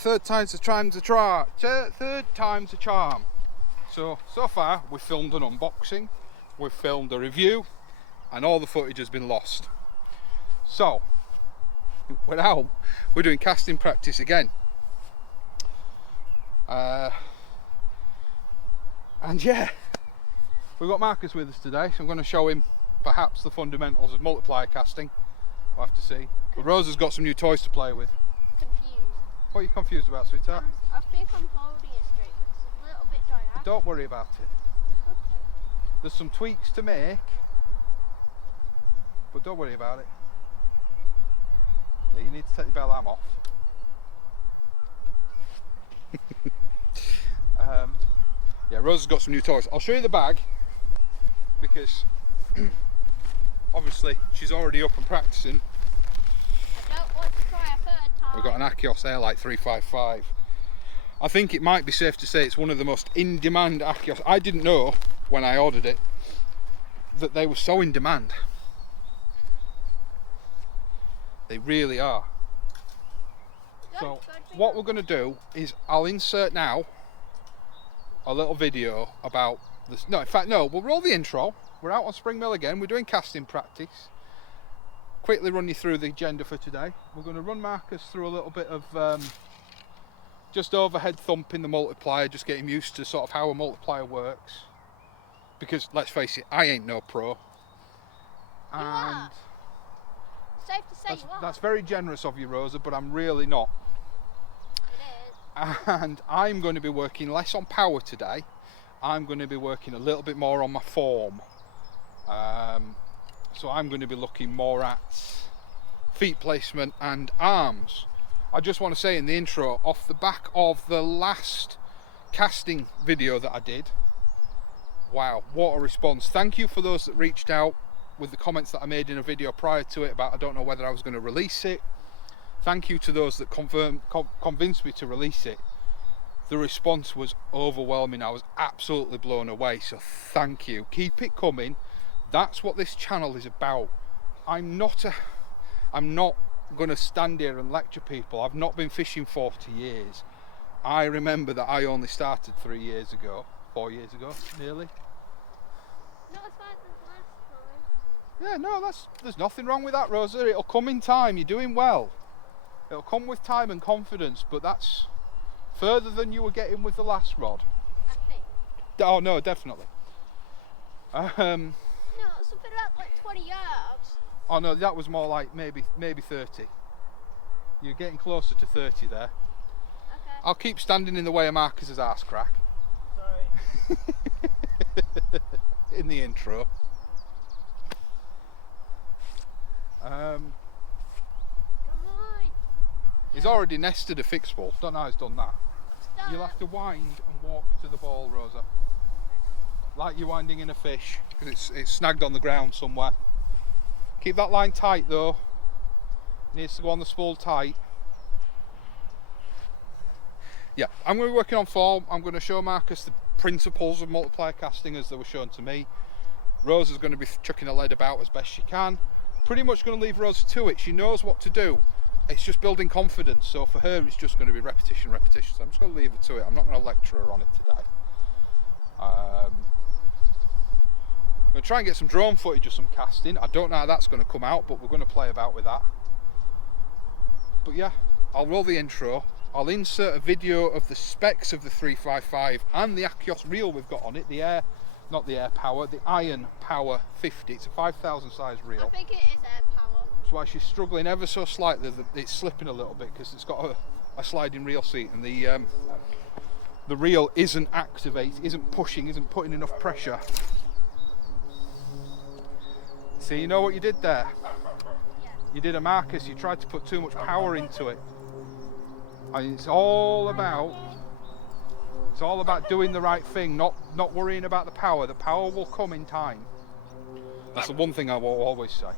third time's a charm. So far we've filmed an unboxing, we've filmed a review, and all the footage has been lost. So we're out, we're doing casting practice again. And yeah, we've got Marcus with us today, so I'm going to show him perhaps the fundamentals of multiplier casting. We'll have to see. But Rose has got some new toys to play with. Confused. What are you confused about, sweetheart? I think I'm holding it straight, but it's a little bit diagonal. Don't worry about it. Okay. There's some tweaks to make, but don't worry about it. Yeah, you need to take your bell arm off. Yeah, Rose has got some new toys. I'll show you the bag because obviously she's already up and practicing. I don't want to try a third time. We've got an Achios Airlight 355. I think it might be safe to say it's one of the most in-demand Achios. I didn't know when I ordered it that they were so in demand. They really are. So what we're going to do is I'll insert now a little video about this. No, in fact, no, we'll roll the intro. We're out on Spring Mill again. We're doing casting practice. Quickly run you through the agenda for today. We're going to run Marcus through a little bit of just overhead thumping the multiplier, just get him used to sort of how a multiplier works. Because let's face it, I ain't no pro. And safe to say that's very generous of you, Rosa, but I'm really not. And I'm going to be working less on power today. I'm going to be working a little bit more on my form. So I'm going to be looking more at feet placement and arms. I just want to say in the intro, off the back of the last casting video that I did, wow, what a response. Thank you for those that reached out with the comments that I made in a video prior to it about I don't know whether I was going to release it. Thank you to those that convinced me to release it. The response was overwhelming. I was absolutely blown away, so thank you. Keep it coming. That's what this channel is about. I'm not going to stand here and lecture people. I've not been fishing 40 years. I remember that I only started 4 years ago, nearly. Not as far as last time. Yeah, no, there's nothing wrong with that, Rosa. It'll come in time. You're doing well. It'll come with time and confidence, but that's further than you were getting with the last rod. I think. Oh no, definitely. No, something like 20 yards. Oh no, that was more like maybe 30. You're getting closer to 30 there. Okay. I'll keep standing in the way of Marcus's arse crack. Sorry. In the intro. Come on. He's already nested a fixed ball. Don't know how he's done that. Stop. You'll have to wind and walk to the ball, Rosa. Like you're winding in a fish, because it's snagged on the ground somewhere. Keep that line tight though. Needs to go on the spool tight. Yeah, I'm going to be working on form. I'm going to show Marcus the principles of multiplier casting as they were shown to me. Rosa's going to be chucking a lead about as best she can. Pretty much going to leave Rosa to it. She knows what to do. It's just building confidence, so for her it's just going to be repetition. So I'm just going to leave her to it. I'm not going to lecture her on it today. I'm going to try and get some drone footage of some casting. I don't know how that's going to come out, but we're going to play about with that. But yeah, I'll roll the intro. I'll insert a video of the specs of the 355 and the Achios reel we've got on it. The air, not the air power, the iron power 50. It's a 5,000 size reel. I think it is air power. That's why she's struggling ever so slightly. It's slipping a little bit because it's got a sliding reel seat, and the reel isn't isn't pushing, isn't putting enough pressure. See, you know what you did there? Yeah. You did a Marcus. You tried to put too much power into it, and it's all about doing the right thing, not worrying about the power. The power will come in time. That's the one thing I will always say.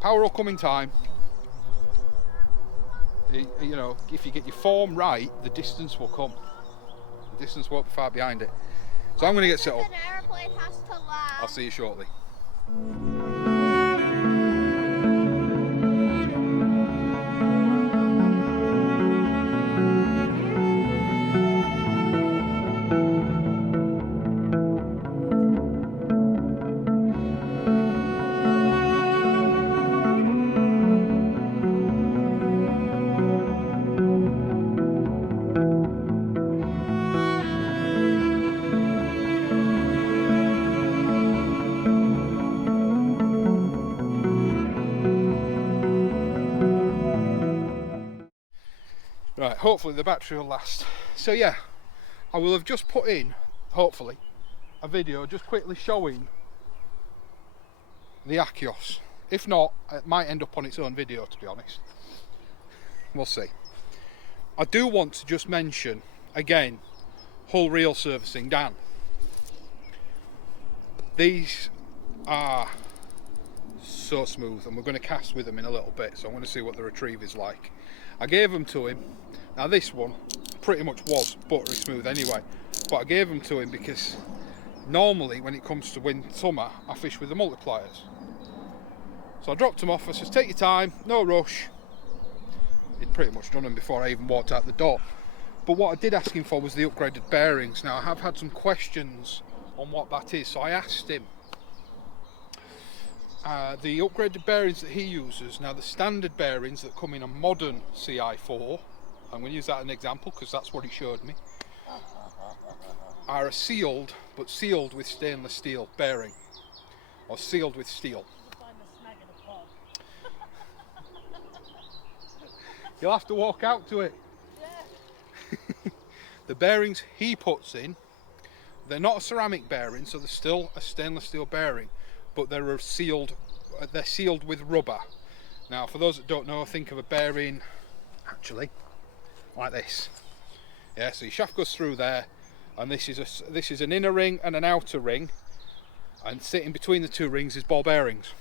Power will come in time. You know, if you get your form right, the distance will come. The distance won't be far behind it. So I'm going to get set up. An airplane has to land. I'll see you shortly. Right, hopefully the battery will last. So yeah, I will have just put in, hopefully, a video just quickly showing the Achios. If not, it might end up on its own video, to be honest. We'll see. I do want to just mention, again, hull reel servicing. Dan, these are so smooth, and we're going to cast with them in a little bit, so I'm going to see what the retrieve is like. I gave them to him. Now this one pretty much was buttery smooth anyway, but I gave them to him because normally when it comes to summer I fish with the multipliers. So I dropped them off. I says, take your time, no rush. He'd pretty much done them before I even walked out the door. But what I did ask him for was the upgraded bearings. Now I have had some questions on what that is, so I asked him. The upgraded bearings that he uses, now the standard bearings that come in a modern CI4, I'm going to use that as an example because that's what he showed me, are a sealed, but sealed with stainless steel bearing, or sealed with steel. You'll have to walk out to it. Yeah. The bearings he puts in, they're not a ceramic bearing, so they're still a stainless steel bearing, but they're sealed with rubber. Now for those that don't know, think of a bearing actually like this. Yeah, so your shaft goes through there, and this is an inner ring and an outer ring, and sitting between the two rings is ball bearings,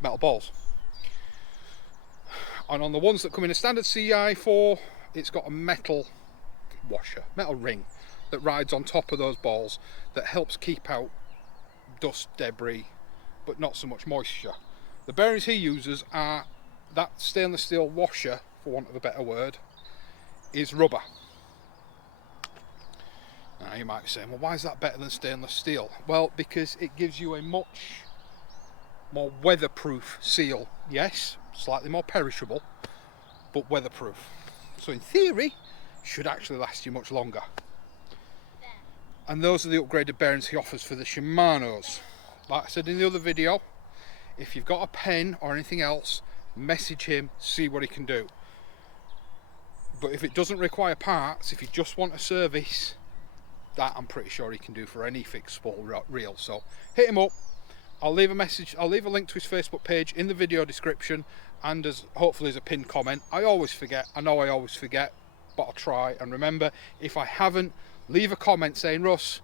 metal balls. And on the ones that come in a standard CI4, it's got a metal washer, metal ring that rides on top of those balls that helps keep out dust, debris, but not so much moisture. The bearings he uses are that stainless steel washer, for want of a better word, is rubber. Now you might be saying, well, why is that better than stainless steel? Well, because it gives you a much more weatherproof seal. Yes, slightly more perishable, but weatherproof. So in theory, should actually last you much longer. And those are the upgraded bearings he offers for the Shimanos. Like I said in the other video, if you've got a pen or anything else, message him, see what he can do. But if it doesn't require parts, if you just want a service, that I'm pretty sure he can do for any fixed spool reel. So hit him up. I'll leave a message, I'll leave a link to his Facebook page in the video description, and hopefully as a pinned comment. I always forget, I know I always forget, but I'll try. And remember, if I haven't, leave a comment saying, Russ,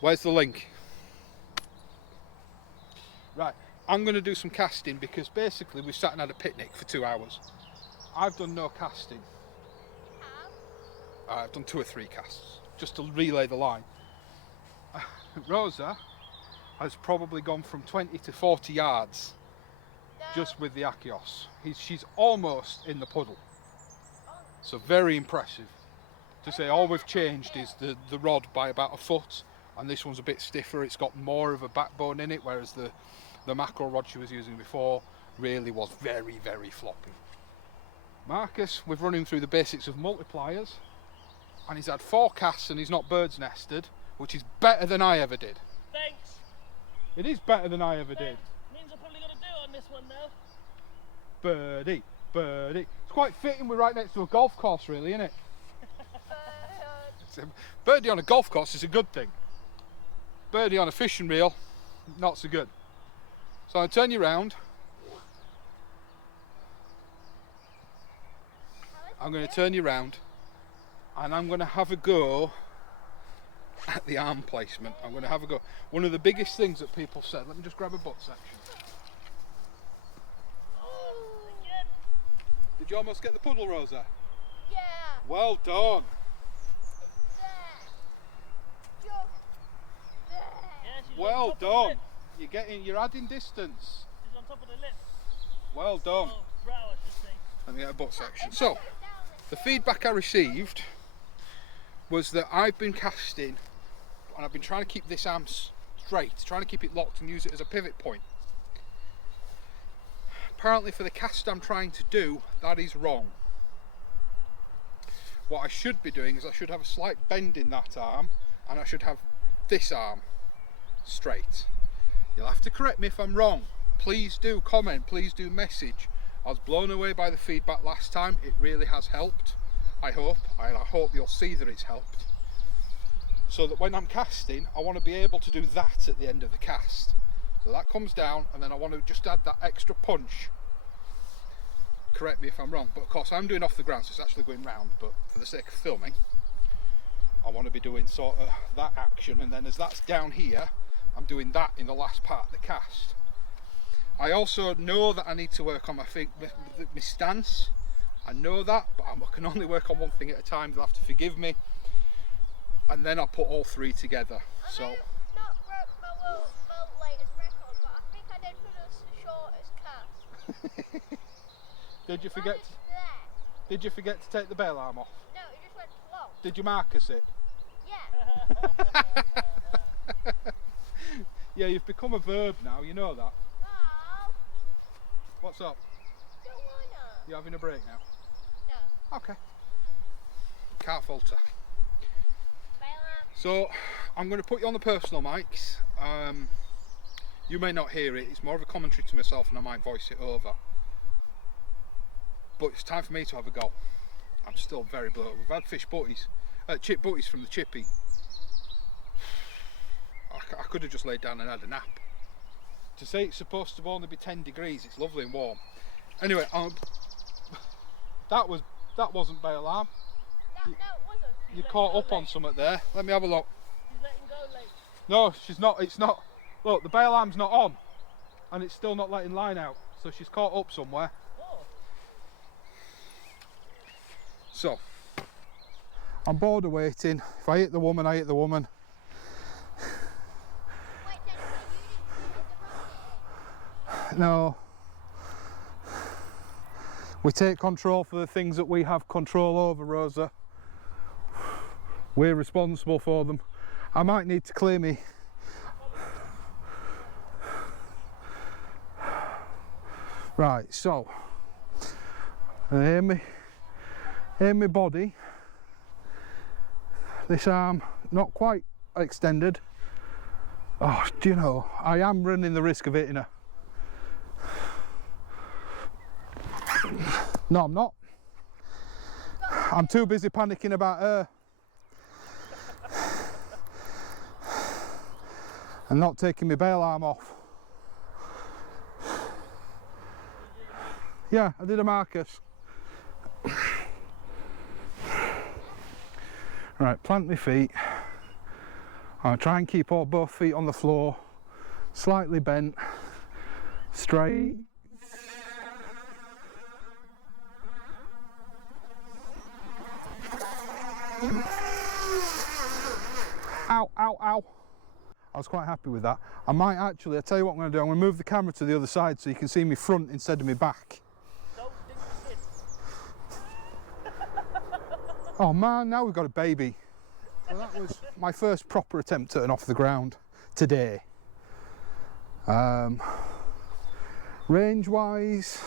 where's the link? Right, I'm going to do some casting because basically we've sat and had a picnic for 2 hours. I've done no casting. I've done 2 or 3 casts just to relay the line. Rosa has probably gone from 20 to 40 yards just with the Achios. She's almost in the puddle. So very impressive. To say all we've changed is the rod by about 1 foot, and this one's a bit stiffer. It's got more of a backbone in it, whereas the macro rod she was using before really was very, very floppy. Marcus, we've run him through the basics of multipliers, and he's had 4 casts and he's not bird's nested, which is better than I ever did. Thanks. It is better than I ever did. Means I'm probably going to do it on this one now. Birdie, birdie. It's quite fitting, we're right next to a golf course really, isn't it? Birdie on a golf course is a good thing. Birdie on a fishing reel, not so good. So I'll turn you around. I'm going to turn you around, and I'm going to have a go at the arm placement. I'm going to have a go. One of the biggest things that people said, let me just grab a butt section. Did you almost get the puddle, Rosa? Yeah. Well done. It's there. Just there. Yeah, she's Well on top of the done. lip. You're adding distance. She's on top of the lip. Well done. Oh, brow, I should say. Let me get a butt section. It's So, down the feedback I received was that I've been casting and I've been trying to keep this arm straight, trying to keep it locked and use it as a pivot point. Apparently for the cast I'm trying to do, that is wrong. What I should be doing is I should have a slight bend in that arm, and I should have this arm straight. You'll have to correct me if I'm wrong. Please do comment, please do message. I was blown away by the feedback last time, it really has helped. I hope, and I hope you'll see that it's helped. So that when I'm casting, I want to be able to do that at the end of the cast. So that comes down, and then I want to just add that extra punch. Correct me if I'm wrong, but of course I'm doing off the ground, so it's actually going round, but for the sake of filming, I want to be doing sort of that action, and then as that's down here, I'm doing that in the last part of the cast. I also know that I need to work on my stance. I know that, but I can only work on one thing at a time. They'll have to forgive me. And then I'll put all three together. So. I not broke my world latest record, but I think I did for the shortest cast. Did you forget? Did you forget to take the bail arm off? No, it just went slow. Did you Marcus it? Yeah. Yeah, you've become a verb now. You know that. Oh, What's up? don't wanna. You having a break now? No. Okay. Can't falter. So I'm going to put you on the personal mics. You may not hear it. It's more of a commentary to myself, and I might voice it over. But it's time for me to have a go. I'm still very bloated. We've had fish butties, chip butties from the chippy. I could have just laid down and had a nap. To say it's supposed to only be 10 degrees, it's lovely and warm. Anyway, that wasn't bail arm. No, it wasn't. You caught up on something there. Let me have a look. She's letting go late. No, she's not. It's not. Look, the bail arm's not on, and it's still not letting line out. So she's caught up somewhere. Oh. So I'm bored of waiting. If I hit the woman, I hit the woman. Wait, technically you didn't hit the rocket. No. We take control for the things that we have control over, Rosa. We're responsible for them. I might need to clear me. Right, so aim my body. This arm not quite extended. Oh, do you know, I am running the risk of hitting her. No, I'm not. I'm too busy panicking about her. And not taking my bail arm off. Yeah, I did a Marcus. Right, plant my feet. I'll try and keep all both feet on the floor, slightly bent, straight. Ow, ow, ow. I was quite happy with that. I might actually, I'll tell you what I'm going to do, I'm going to move the camera to the other side so you can see me front instead of me back. Don't think you did. Oh man, now we've got a baby. So that was my first proper attempt at an off the ground today. Range wise,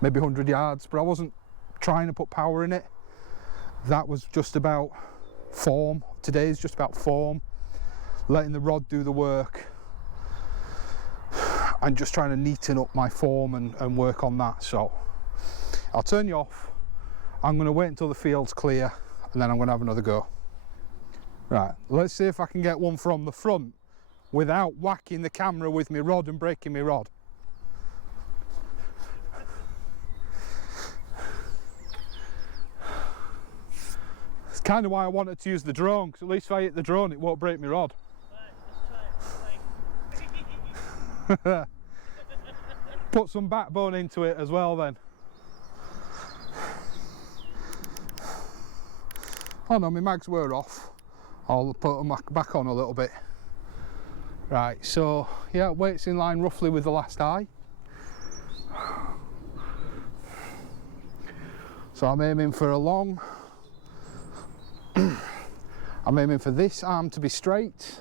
maybe 100 yards, but I wasn't trying to put power in it. That was just about form. Today's just about form. Letting the rod do the work and just trying to neaten up my form and work on that. So I'll turn you off. I'm going to wait until the field's clear and then I'm going to have another go. Right, let's see if I can get one from the front without whacking the camera with my rod and breaking my rod. It's kind of why I wanted to use the drone, because at least if I hit the drone it won't break my rod. Put some backbone into it as well then. Oh no, my mags were off. I'll put them back on a little bit. Right, so yeah, weight's in line roughly with the last eye. So I'm aiming for a long. I'm aiming for this arm to be straight.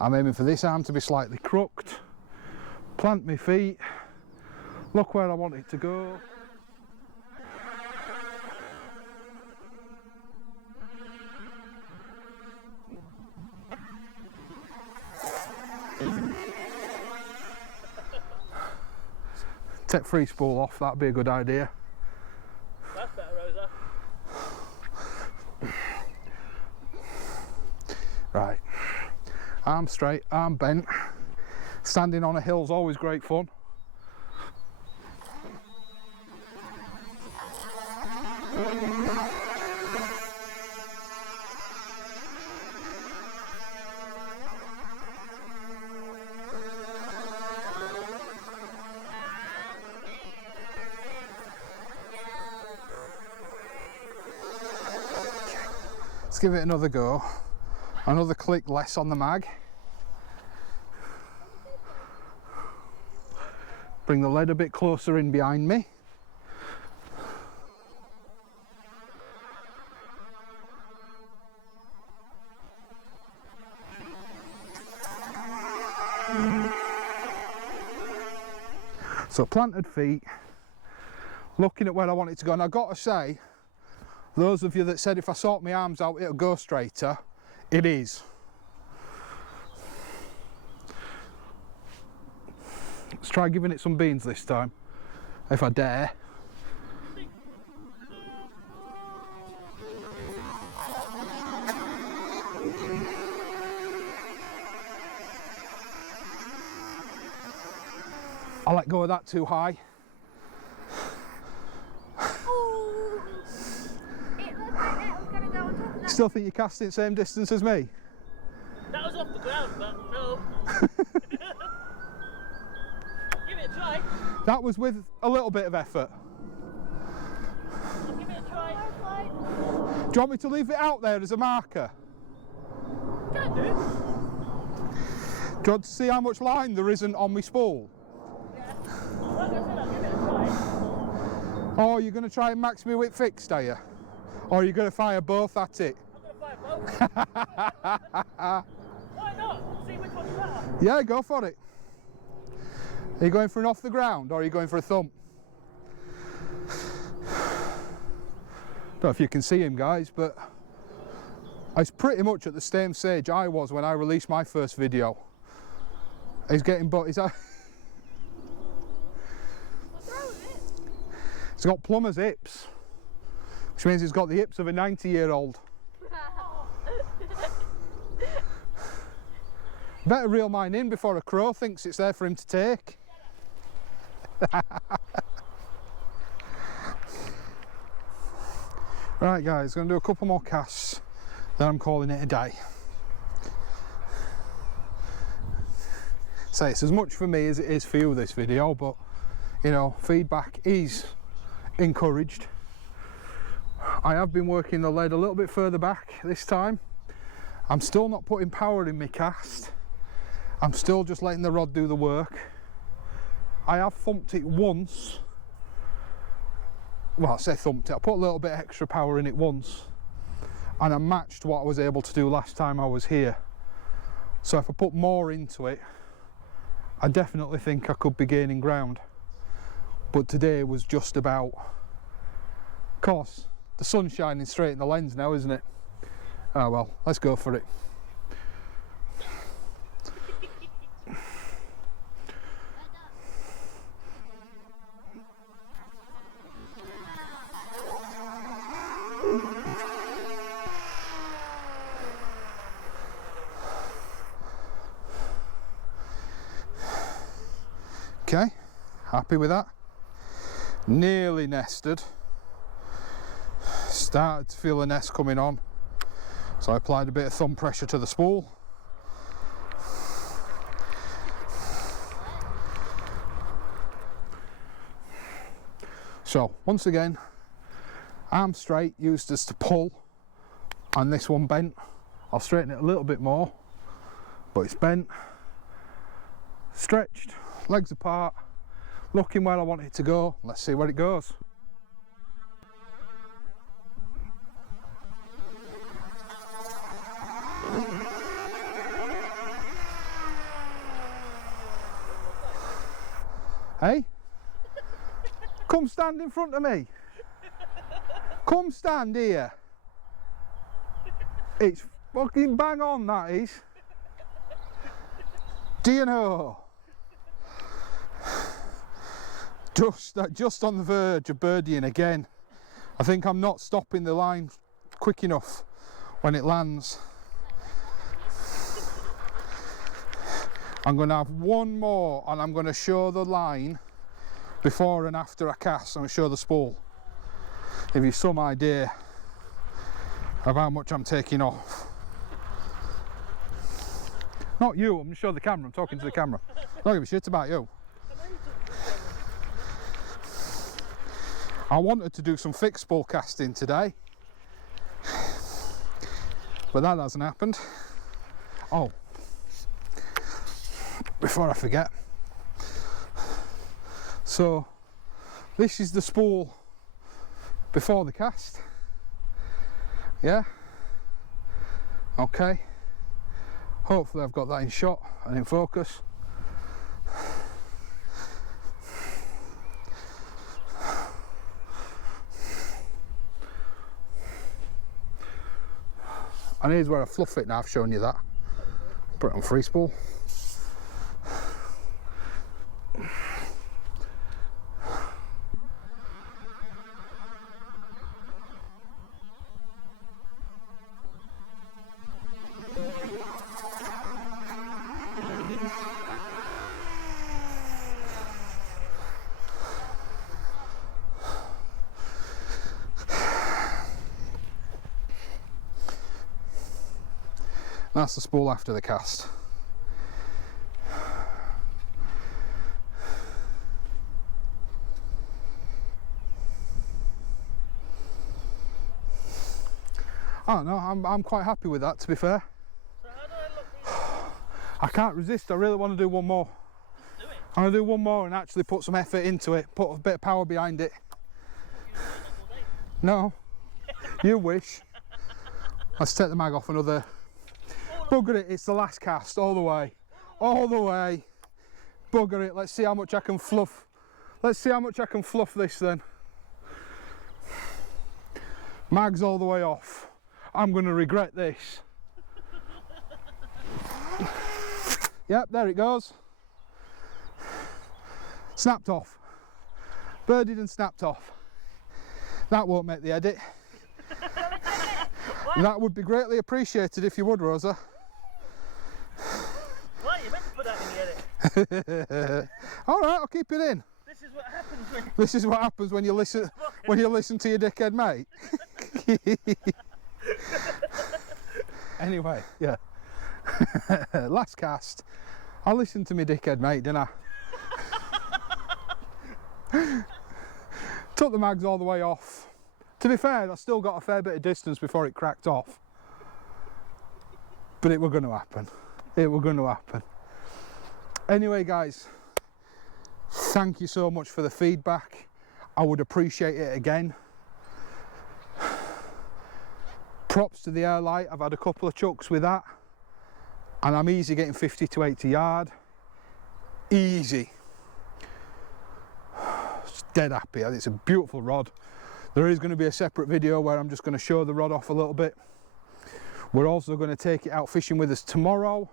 I'm aiming for this arm to be slightly crooked. Plant my feet. Look where I want it to go. Take free spool off, that'd be a good idea. That's better, Rosa. Right, arm straight, arm bent. Standing on a hill's always great fun. Let's give it another go. Another click less on the mag. Bring the lead a bit closer in behind me. So planted feet, looking at where I want it to go, and I've got to say, those of you that said if I sort my arms out it'll go straighter, it is. Let's try giving it some beans this time, if I dare. I let go of that too high. Ooh. It looked like that was gonna go on top of that. Still think you're casting the same distance as me? That was off the ground, but no. Give it a try. That was with a little bit of effort. Give it a try. Do you want me to leave it out there as a marker? Can do. Do you want to see how much line there isn't on my spool? Yeah. Like I said, I'll give it a try. Oh, you're going to try and max me width fixed, are you? Or are you going to fire both at it? I'm going to fire both. Why not? See which one's better. Yeah, go for it. Are you going for an off the ground or are you going for a thump? Don't know if you can see him, guys, but it's pretty much at the same stage I was when I released my first video. He's getting he's What's wrong with it? He's got plumber's hips, which means he's got the hips of a 90-year-old. Better reel mine in before a crow thinks it's there for him to take. Right guys, going to do a couple more casts, then I'm calling it a day. So it's as much for me as it is for you, this video, but you know, feedback is encouraged. I have been working the lead a little bit further back this time. I'm still not putting power in my cast. I'm still just letting the rod do the work. I have thumped it once. Well, I say thumped it, I put a little bit extra power in it once, and I matched what I was able to do last time I was here. So if I put more into it, I definitely think I could be gaining ground. But today was just about, of course, the sun's shining straight in the lens now, isn't it? Oh well, let's go for it. Okay, happy with that. Nearly nested. Started to feel the nest coming on, so I applied a bit of thumb pressure to the spool. So once again, arm straight used as to pull, and this one bent. I'll straighten it a little bit more, but it's bent, stretched, legs apart, looking where I want it to go. Let's see where it goes. Hey, come stand in front of me. Come stand here. It's fucking bang on, that is. Do you know? Just on the verge of birdieing again. I think I'm not stopping the line quick enough when it lands. I'm going to have one more, and I'm going to show the line before and after I cast. I'm going to show the spool, give you some idea of how much I'm taking off. Not you, I'm going to show the camera, I'm talking to the camera. Don't give a shit about you. I wanted to do some fixed spool casting today, but that hasn't happened. Oh, before I forget, so this is the spool before the cast. Yeah, okay, hopefully I've got that in shot and in focus. And here's where I fluff it now, I've shown you that. Put it on free spool. That's the spool after the cast. I don't know, I'm quite happy with that, to be fair. So how do I look these? I can't resist, I really want to do one more. Do it. I'm going to do one more and actually put some effort into it, put a bit of power behind it. No, you wish. Let's take the mag off another. Bugger it, it's the last cast, all the way. All the way. Bugger it, let's see how much I can fluff. Let's see how much I can fluff this then. Mag's all the way off. I'm going to regret this. Yep, there it goes. Snapped off. Birdied and snapped off. That won't make the edit. That would be greatly appreciated if you would, Rosa. Why you meant to put that in the edit? All right, I'll keep it in. This is what happens when This is what happens when you listen to your dickhead mate. Anyway, yeah. Last cast. I listened to my dickhead mate, didn't I? Took the mags all the way off. To be fair, I still got a fair bit of distance before it cracked off. But it were going to happen. It were going to happen. Anyway, guys, thank you so much for the feedback. I would appreciate it again. Props to the air light. I've had a couple of chucks with that. And I'm easy getting 50 to 80 yard. Easy. Just dead happy. It's a beautiful rod. There is going to be a separate video where I'm just going to show the rod off a little bit. We're also going to take it out fishing with us tomorrow.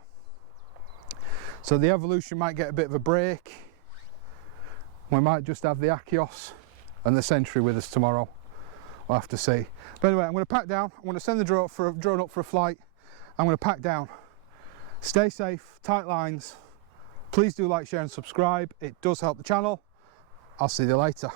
So the Evolution might get a bit of a break. We might just have the Achios and the Sentry with us tomorrow. We'll have to see. But anyway, I'm going to pack down. I'm going to send the drone up for a flight. I'm going to pack down. Stay safe, tight lines. Please do like, share and subscribe. It does help the channel. I'll see you later.